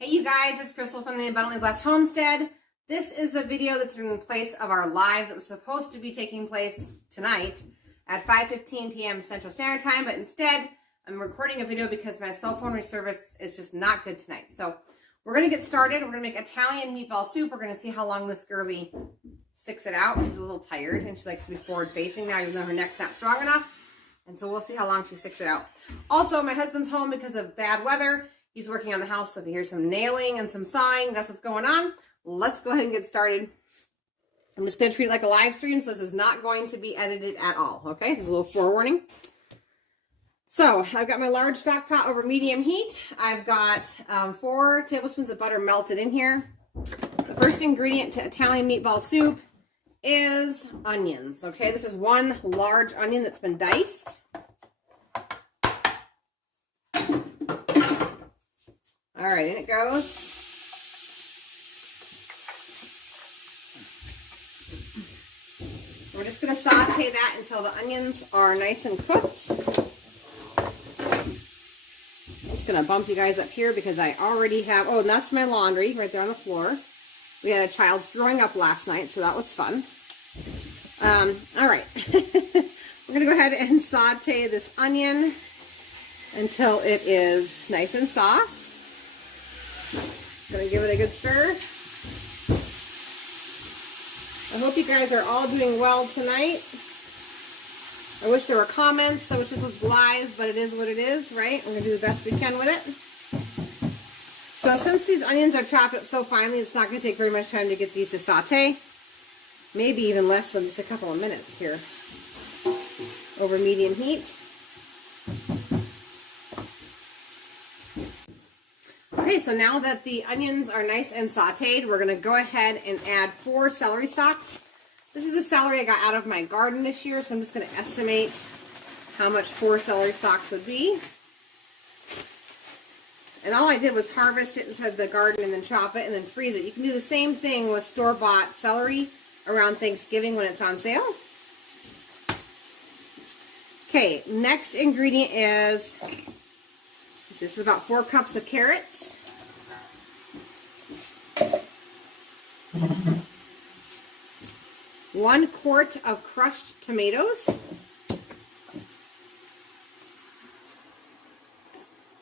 Hey you guys, it's Crystal from the Abundantly Blessed Homestead. This is the video that's in place of our live that was supposed to be taking place tonight at 5:15 p.m. Central Standard Time, but instead I'm recording a video because my cell phone service is just not good tonight. So we're going to get started. We're going to make Italian meatball soup. We're going to see how long this girlie sticks it out. She's a little tired and she likes to be forward facing now even though her neck's not strong enough. And so we'll see how long she sticks it out. Also, my husband's home because of bad weather. He's working on the house, so if you hear some nailing and some sawing, that's what's going on. Let's go ahead and get started. I'm just going to treat it like a live stream, so this is not going to be edited at all, okay? There's a little forewarning. So, I've got my large stock pot over medium heat. I've got 4 tablespoons of butter melted in here. The first ingredient to Italian meatball soup is onions, okay? This is 1 large onion that's been diced. All right, in it goes. We're just going to saute that until the onions are nice and cooked. I'm just going to bump you guys up here because I already have, oh, and that's my laundry right there on the floor. We had a child throwing up last night, so that was fun. All right. We're going to go ahead and saute this onion until it is nice and soft. Gonna give it a good stir. I hope you guys are all doing well tonight. I wish there were comments. I wish this was live, but it is what it is, right? We're gonna do the best we can with it. So since these onions are chopped up so finely, it's not gonna take very much time to get these to saute. Maybe even less than just a couple of minutes here over medium heat. Okay, so now that the onions are nice and sauteed, we're going to go ahead and add 4 celery stalks. This is the celery I got out of my garden this year, so I'm just going to estimate how much 4 celery stalks would be. And all I did was harvest it inside the garden and then chop it and then freeze it. You can do the same thing with store-bought celery around Thanksgiving when it's on sale. Okay, next ingredient is, this is about 4 cups of carrots. 1 quart of crushed tomatoes.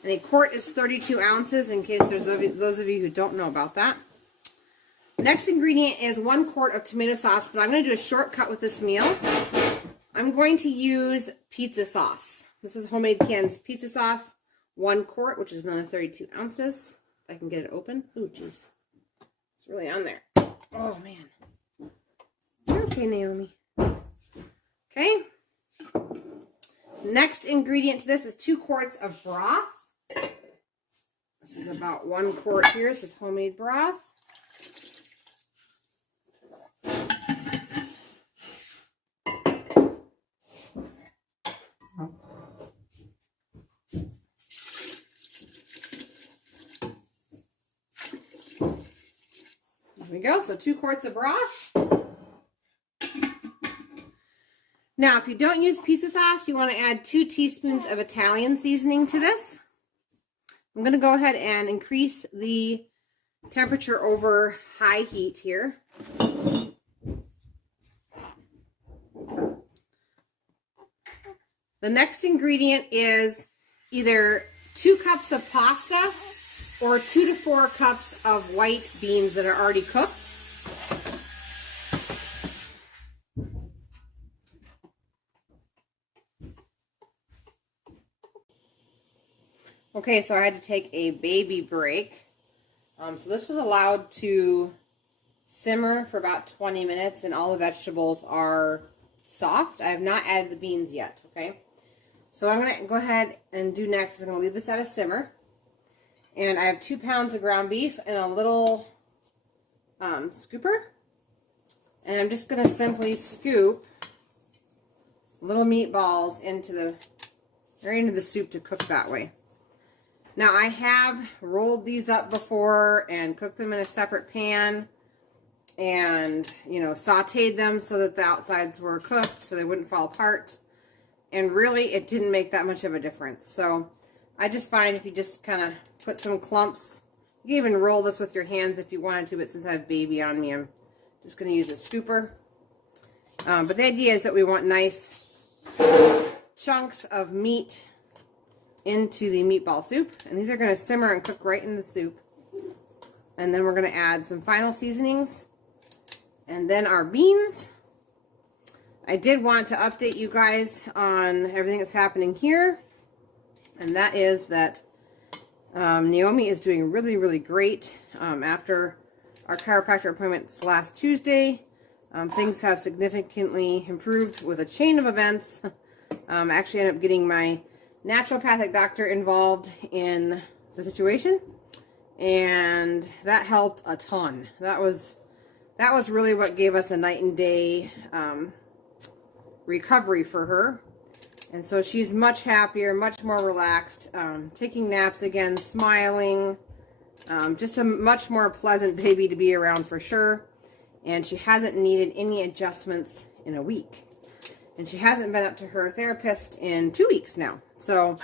And a quart is 32 ounces in case there's those of you who don't know about that. Next ingredient is 1 quart of tomato sauce, but I'm going to do a shortcut with this meal. I'm going to use pizza sauce. This is homemade canned pizza sauce. 1 quart, which is another 32 ounces. If I can get it open. Ooh, jeez. It's really on there. Oh, man. You're okay, Naomi. Okay. Next ingredient to this is 2 quarts of broth. This is about 1 quart here. This is homemade broth. There we go. So 2 quarts of broth. Now, if you don't use pizza sauce, you want to add 2 teaspoons of Italian seasoning to this. I'm going to go ahead and increase the temperature over high heat here. The next ingredient is either 2 cups of pasta or 2 to 4 cups of white beans that are already cooked. Okay, so I had to take a baby break. So this was allowed to simmer for about 20 minutes and all the vegetables are soft. I have not added the beans yet, okay? So I'm going to go ahead and do next is I'm going to leave this at a simmer. And I have 2 pounds of ground beef and a little scooper. And I'm just going to simply scoop little meatballs right into the soup to cook that way. Now I have rolled these up before and cooked them in a separate pan and, you know, sauteed them so that the outsides were cooked so they wouldn't fall apart. And really, it didn't make that much of a difference. So I just find if you just kind of put some clumps, You can even roll this with your hands if you wanted to, but since I have baby on me, I'm just going to use a scooper. But the idea is that we want nice chunks of meat into the meatball soup. And these are going to simmer and cook right in the soup. And then we're going to add some final seasonings. And then our beans. I did want to update you guys on everything that's happening here. And that is that Naomi is doing really, really great. After our chiropractor appointments last Tuesday, things have significantly improved with a chain of events. I actually ended up getting my naturopathic doctor involved in the situation, and that helped a ton. That was really what gave us a night and day recovery for her. And so she's much happier, much more relaxed, taking naps again, smiling, just a much more pleasant baby to be around for sure. And she hasn't needed any adjustments in a week. And she hasn't been up to her therapist in 2 weeks now. So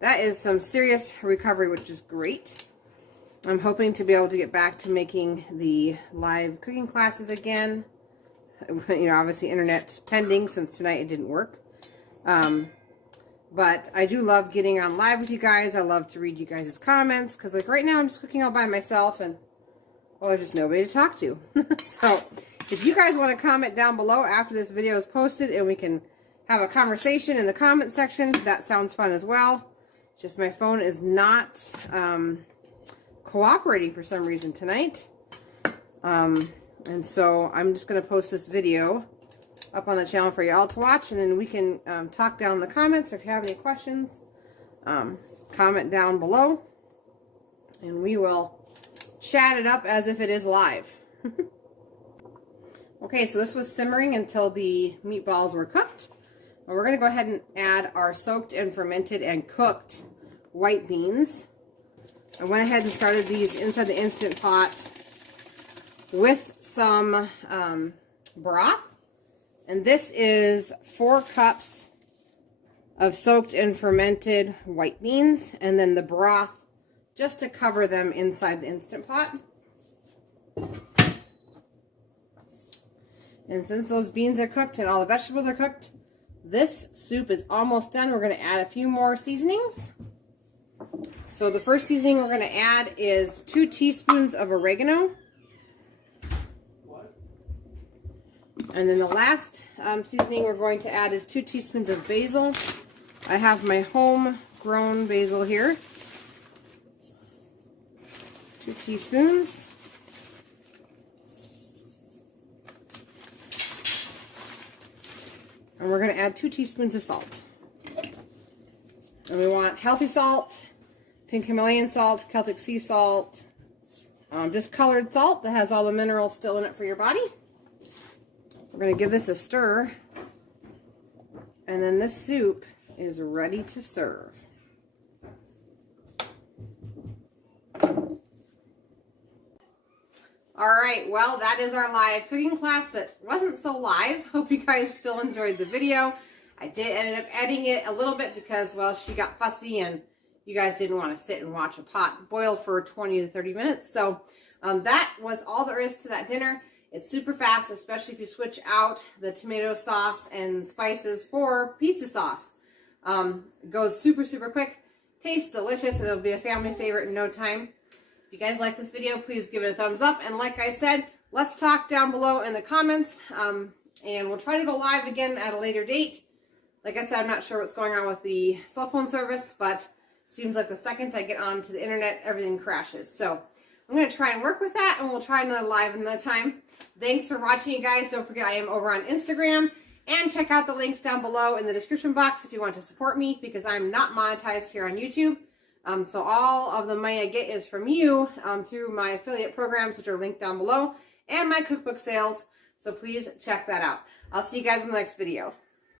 that is some serious recovery, which is great. I'm hoping to be able to get back to making the live cooking classes again. You know, obviously internet pending, since tonight it didn't work. But I do love getting on live with you guys. I love to read you guys' comments, because like right now I'm just cooking all by myself and, well, there's just nobody to talk to. So if you guys want to comment down below after this video is posted and we can have a conversation in the comment section, that sounds fun as well. Just my phone is not cooperating for some reason tonight. And so I'm just going to post this video up on the channel for y'all to watch, and then we can talk down in the comments, or if you have any questions, comment down below, and we will chat it up as if it is live. Okay, so this was simmering until the meatballs were cooked, and we're going to go ahead and add our soaked and fermented and cooked white beans. I went ahead and started these inside the Instant Pot with some broth. And this is 4 cups of soaked and fermented white beans, and then the broth just to cover them inside the Instant Pot. And since those beans are cooked and all the vegetables are cooked, this soup is almost done. We're going to add a few more seasonings. So the first seasoning we're going to add is 2 teaspoons of oregano. And then the last seasoning we're going to add is 2 teaspoons of basil. I have my homegrown basil here. 2 teaspoons. And we're going to add 2 teaspoons of salt. And we want healthy salt, pink Himalayan salt, Celtic sea salt, just colored salt that has all the minerals still in it for your body. We're going to give this a stir, and then this soup is ready to serve. Alright, well, that is our live cooking class that wasn't so live. Hope you guys still enjoyed the video. I did end up editing it a little bit because, well, she got fussy and you guys didn't want to sit and watch a pot boil for 20 to 30 minutes. So that was all there is to that dinner. It's super fast, especially if you switch out the tomato sauce and spices for pizza sauce. It goes super, super quick. Tastes delicious. It'll be a family favorite in no time. If you guys like this video, please give it a thumbs up. And like I said, let's talk down below in the comments. And we'll try to go live again at a later date. Like I said, I'm not sure what's going on with the cell phone service, but it seems like the second I get onto the internet, everything crashes. So I'm going to try and work with that, and we'll try another live another time. Thanks for watching, you guys. Don't forget I am over on Instagram, and check out the links down below in the description box if you want to support me, because I'm not monetized here on YouTube. So all of the money I get is from you through my affiliate programs, which are linked down below, and my cookbook sales. So please check that out. I'll see you guys in the next video.